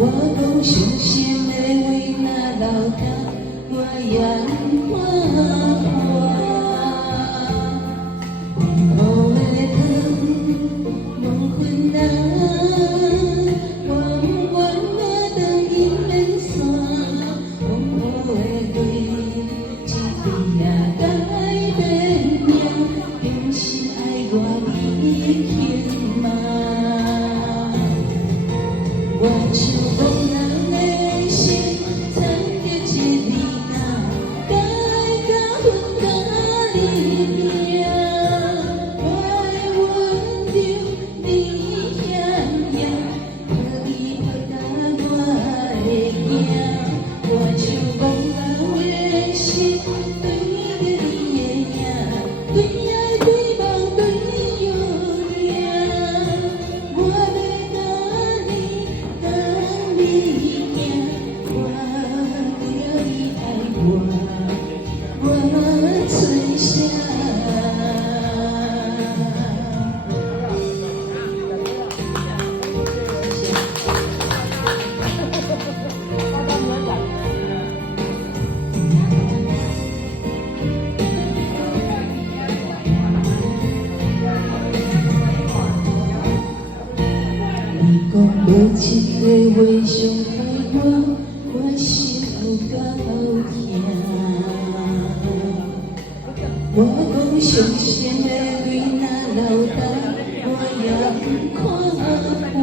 我共修仙的为那老大，我仰望我的疼，梦魂呐，我我的一门山，我的对，一对呀改变命，用心爱我已经嘛。我像风人的心，藏着一粒啊，该甲阮甲你命。我的温柔你险险，可以抱甲我的影。我像风人的心，对着你的影，对爱对梦对有影。我要甲你。等你行，我要你爱我最想。你讲无情的话伤害我心有够痛。我讲伤心的为那老大，我也不看破。